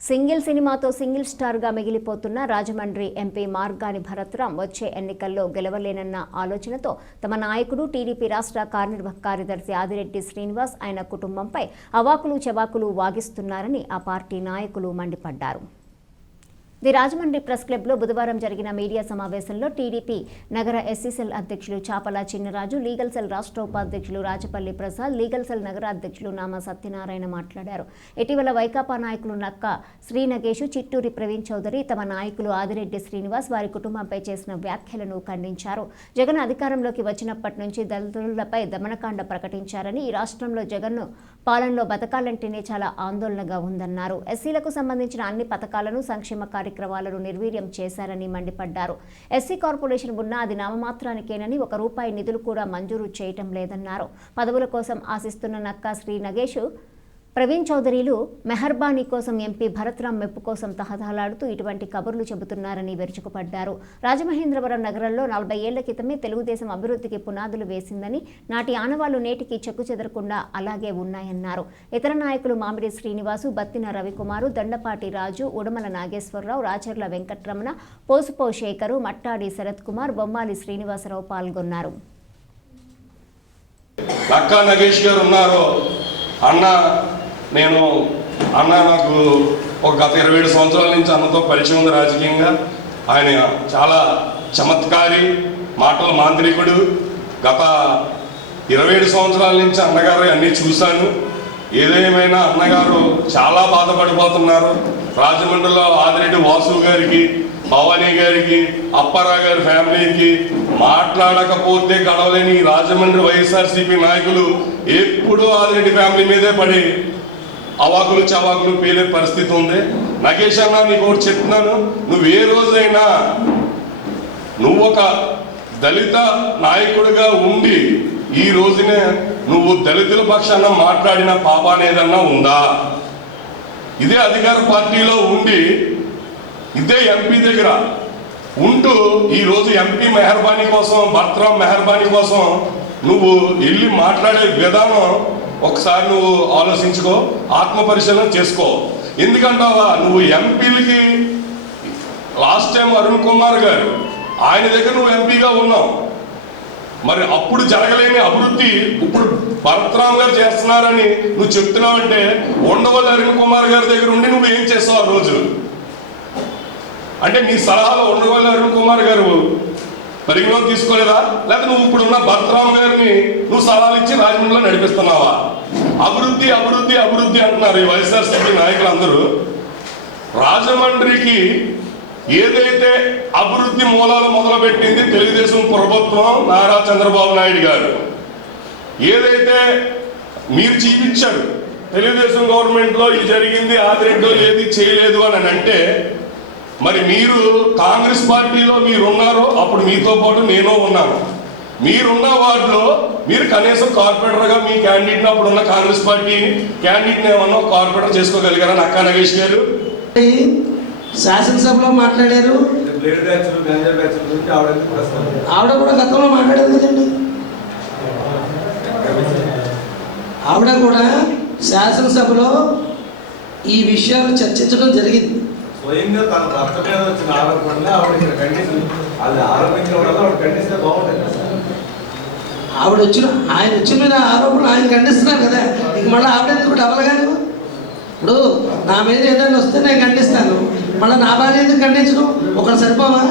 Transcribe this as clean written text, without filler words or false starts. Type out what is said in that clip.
Single సినిమాతో single స్టార్గా మిగిలిపోతున్న Rajahmundry MP Margani Bharat Ram వచ్చే ఎన్నికల్లో గెలవలేనన్న ఆలోచనతో తమ నాయకుడు టీడీపీ రాష్ట్ర కార్యనిర్వాహక కార్యదర్శి ఆదిరెడ్డి శ్రీనివాస్ ఆయన కుటుంబంపై అవాకులు చెవాకులు వాగిస్తున్నారని ఆ పార్టీ నాయకులు మండిపడ్డారు. ది రాజమండ్రి ప్రెస్ క్లబ్లో బుధవారం జరిగిన మీడియా సమావేశంలో టీడీపీ నగర ఎస్సీ సెల్ అధ్యక్షులు చాపల చిన్నరాజు, లీగల్ సెల్ రాష్ట్ర ఉపాధ్యక్షులు రాజపల్లి ప్రసాద్, లీగల్ సెల్ నగర అధ్యక్షులు నామ సత్యనారాయణ మాట్లాడారు. ఇటీవల వైకాపా నాయకులు నక్క శ్రీ నగేష్, చిట్టూరి ప్రవీణ్ చౌదరి తమ నాయకులు ఆదిరెడ్డి శ్రీనివాస్ వారి కుటుంబంపై చేసిన వ్యాఖ్యలను ఖండించారు. జగన్ అధికారంలోకి వచ్చినప్పటి నుంచి దళితులపై దమనకాండ ప్రకటించారని, ఈ రాష్ట్రంలో జగన్ పాలనలో బతకాలంటేనే చాలా ఆందోళనగా ఉందన్నారు. ఎస్సీలకు సంబంధించిన అన్ని పథకాలను, సంక్షేమ కార్యక్రమాలను నిర్వీర్యం చేశారని మండిపడ్డారు. ఎస్సీ కార్పొరేషన్ ఉన్నా అది నామమాత్రానికేనని, ₹1 నిధులు కూడా మంజూరు చేయటం లేదన్నారు. పదవుల కోసం ఆశిస్తున్న నక్కా శ్రీ నగేష్, ప్రవీణ్ చౌదరిలు మెహర్బానీ కోసం ఎంపీ భరత్రాం మెప్పు కోసం తహతహలాడుతూ ఇటువంటి కబుర్లు చెబుతున్నారని విరుచుకుపడ్డారు. రాజమహేంద్రవరం నగరంలో 40 ఏళ్ల క్రితమే తెలుగుదేశం అభివృద్ధికి పునాదులు వేసిందని, నాటి ఆనవాళ్లు నేటికి చెక్కు చెదరకుండా అలాగే ఉన్నాయన్నారు. ఇతర నాయకులు మామిడి శ్రీనివాసు, బత్తిన రవికుమారు, దండపాటి రాజు, ఉడమల నాగేశ్వరరావు, రాచర్ల వెంకట్రమణ, పోసుపో శేఖరు, మట్టాడి శరత్ కుమార్, బొమ్మాలి శ్రీనివాసరావు పాల్గొన్నారు. నాకు ఒక గత 27 సంవత్సరాల నుంచి అన్నతో పరిచయం ఉంది రాజకీయంగా. ఆయన చాలా చమత్కారి, మాటల మాంత్రికుడు. గత 27 సంవత్సరాల నుంచి అన్నగారు అన్నీ చూశాను. ఏదేమైనా అన్నగారు చాలా బాధపడిపోతున్నారు. రాజమండ్రిలో ఆదిరెడ్డి వాసు గారికి, భవానీ గారికి, అప్పారావు గారి ఫ్యామిలీకి మాట్లాడకపోతే గడవలేని రాజమండ్రి వైఎస్ఆర్సీపీ నాయకులు ఎప్పుడూ ఆదిరెడ్డి ఫ్యామిలీ మీదే పడి అవాకులు చవాకులు పేలే పరిస్థితి ఉంది. నగేష్ అన్న, నీకు ఒకటి చెప్తున్నాను, నువ్వు ఏ రోజైనా నువ్వు ఒక దళిత నాయకుడిగా ఉండి ఈ రోజునే నువ్వు దళితుల పక్షాన మాట్లాడిన పాపాన ఏదన్నా ఉందా? ఇదే అధికార పార్టీలో ఉండి ఇదే ఎంపీ దగ్గర ఉంటూ ఈరోజు ఎంపీ మెహర్బానీ కోసం, భరత్రాం మెహర్బానీ కోసం నువ్వు వెళ్ళి మాట్లాడే విధానం ఒకసారి నువ్వు ఆలోచించుకో, ఆత్మ పరిశీలన చేసుకో. ఎందుకంటావా, నువ్వు ఎంపీలకి లాస్ట్ టైం అరుణ్ కుమార్ గారు ఆయన దగ్గర నువ్వు ఎంపీగా ఉన్నావు. మరి అప్పుడు జరగలేని అభివృద్ధి ఇప్పుడు భరత్రాం గారు చేస్తున్నారని నువ్వు చెప్తున్నావంటే ఉండవల్లి అరుణ్ కుమార్ గారి దగ్గర ఉండి నువ్వు ఏం చేస్తావు ఆ రోజు? అంటే నీ సలహాలో ఉండవల్లి అరుణ్ కుమార్ గారు పరిగణలోకి తీసుకోలేదా? లేకపోతే నువ్వు ఇప్పుడున్న భరత్రాం గారిని నువ్వు సలహాలు ఇచ్చి రాజమండ్రిలో నడిపిస్తున్నావా? అభివృద్ధి అభివృద్ధి అభివృద్ధి అంటున్నారు ఈ వైఎస్ఆర్సీపీ నాయకులందరూ. రాజమండ్రికి ఏదైతే అభివృద్ధి మూలాలు మొదలుపెట్టింది తెలుగుదేశం ప్రభుత్వం, నారా చంద్రబాబు నాయుడు గారు ఏదైతే మీరు చూపించారు, తెలుగుదేశం గవర్నమెంట్లో ఇది జరిగింది, ఆదిరెడ్డిలో ఏది చేయలేదు అని అంటే, మరి మీరు కాంగ్రెస్ పార్టీలో మీరున్నారో అప్పుడు మీతో పాటు నేను ఉన్నాను. మీరున్న వార్డులో మీరు కనీసం కార్పొరేటర్గా మీ క్యాండిడేట్ని అప్పుడున్న కాంగ్రెస్ పార్టీ క్యాండిడేట్ని ఏమన్నా కార్పొరేటర్ చేసుకోగలిగారా నక్కా నగేష్ గారు? శాసనసభలో మాట్లాడారు, ఆవిడ కూడా గతంలో మాట్లాడారు కదండి. ఆవిడ కూడా శాసనసభలో ఈ విషయాలు చర్చించడం జరిగింది. స్వయంగా తన భర్త మీద వచ్చిన ఆరోపణలు ఆవిడ అది ఆరోపించడం ఆవిడ ఖండిస్తే బాగుంటుంది. ఆయన వచ్చిన మీద ఆరోపణలు ఆయన ఖండిస్తున్నారు కదా, ఇంక మళ్ళీ ఆవిడ ఎందుకు డబల్ గాను? ఇప్పుడు నా మీద ఏదైనా వస్తే నేను ఖండిస్తాను, మళ్ళీ నా భార్య ఎందుకు ఖండించడం? ఒకరు సరిపోవా?